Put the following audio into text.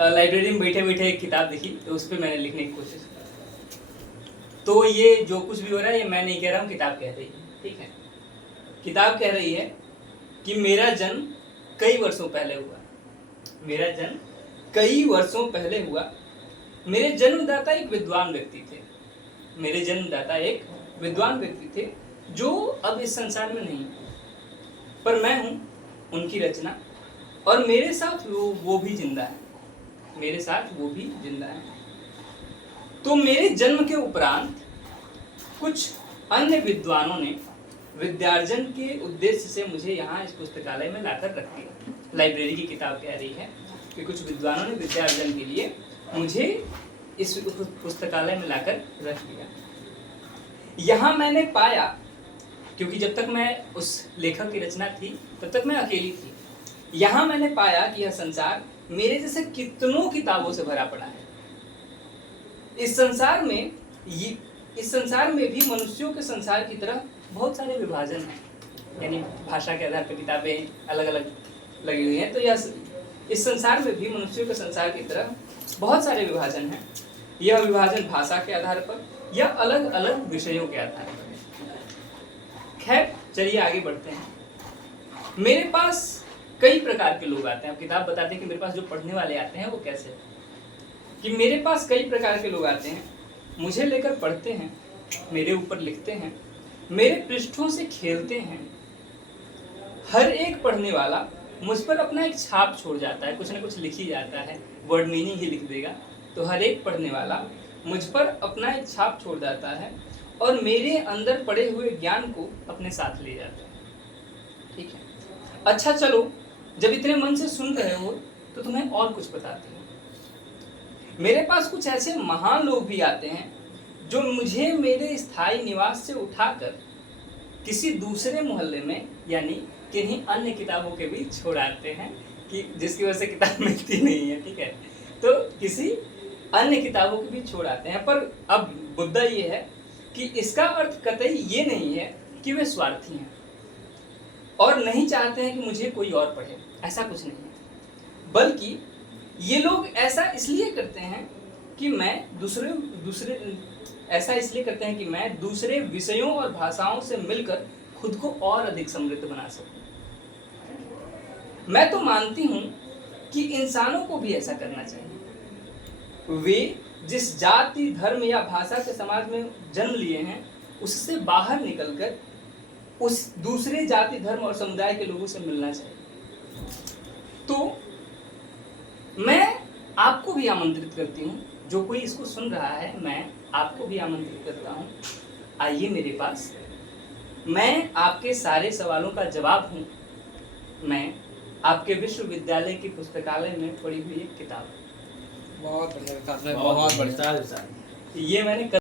Library में बैठे बैठे एक किताब दिखी, तो उस पर मैंने लिखने की कोशिश की। तो ये जो कुछ भी हो रहा है ये मैं नहीं कह रहा हूँ, किताब कह रही है, ठीक है। किताब कह रही है कि मेरा जन्म कई वर्षों पहले हुआ, मेरा जन्म कई वर्षों पहले हुआ। मेरे जन्मदाता एक विद्वान व्यक्ति थे, मेरे जन्मदाता एक विद्वान व्यक्ति थे जो अब इस संसार में नहीं, पर मैं हूँ उनकी रचना, और मेरे साथ वो भी जिंदा है, मेरे साथ वो भी जिंदा है। तो मेरे जन्म के उपरांत कुछ अन्य विद्वानों ने विद्यार्जन के उद्देश्य से मुझे यहाँ इस पुस्तकालय में लाकर रख दिया। लाइब्रेरी की किताब कह रही है कि कुछ विद्वानों ने विद्यार्जन के लिए मुझे इस पुस्तकालय में लाकर रख दिया। यहाँ मैंने पाया, क्योंकि जब तक मैं उस लेखक की रचना थी तब तक मैं अकेली थी, यहाँ मैंने पाया कि यह संसार मेरे जैसे कितनों किताबों से भरा पड़ा है। इस संसार में भी मनुष्यों के संसार की तरह बहुत सारे विभाजन हैं, यानी भाषा के आधार पर किताबें अलग अलग लगी हुई हैं। तो यह इस संसार में भी मनुष्यों के संसार की तरह बहुत सारे विभाजन हैं। यह विभाजन भाषा के आधार पर या अलग अलग विषयों के आधार पर। खैर चलिए आगे बढ़ते हैं। मेरे पास कई प्रकार के लोग आते हैं। अब किताब बताते हैं कि मेरे पास जो पढ़ने वाले आते हैं वो कैसे, कि मेरे पास कई प्रकार के लोग आते हैं, मुझे लेकर पढ़ते हैं, मेरे ऊपर लिखते हैं, मेरे पृष्ठों से खेलते हैं। हर एक पढ़ने वाला मुझ पर अपना एक छाप छोड़ जाता है, कुछ ना कुछ लिख ही जाता है, वर्ड मीनिंग ही लिख देगा। तो हर एक पढ़ने वाला मुझ पर अपना एक छाप छोड़ जाता है और मेरे अंदर पड़े हुए ज्ञान को अपने साथ ले जाता है, ठीक है। अच्छा चलो, जब इतने मन से सुन रहे हो तो तुम्हें और कुछ बताते हैं। मेरे पास कुछ ऐसे महान लोग भी आते हैं जो मुझे मेरे स्थायी निवास से उठाकर किसी दूसरे मोहल्ले में, यानी किन्हीं अन्य किताबों के बीच छोड़ाते हैं, कि जिसकी वजह से किताब मिलती नहीं है, ठीक है। तो किसी अन्य किताबों के बीच छोड़ाते हैं। पर अब मुद्दा ये है कि इसका अर्थ कतई ये नहीं है कि वे स्वार्थी हैं और नहीं चाहते हैं कि मुझे कोई और पढ़े, ऐसा कुछ नहीं है। बल्कि ये लोग ऐसा इसलिए करते हैं कि मैं दूसरे विषयों और भाषाओं से मिलकर खुद को और अधिक समृद्ध बना सकूं। मैं तो मानती हूं कि इंसानों को भी ऐसा करना चाहिए। वे जिस जाति, धर्म या भाषा के समाज में जन्म लिए हैं, उससे बाहर निकलकर उस दूसरे जाति, धर्म और समुदाय के लोगों से मिलना चाहिए। तो मैं आपको भी आमंत्रित करती हूँ, जो कोई इसको सुन रहा है, मैं आपको भी आमंत्रित करता हूँ, आइए मेरे पास। मैं आपके सारे सवालों का जवाब हूँ। मैं आपके विश्वविद्यालय की पुस्तकालय में पड़ी हुई एक किताब। बहुत बढ़िया, बहुत बढ़िया। ये मैंने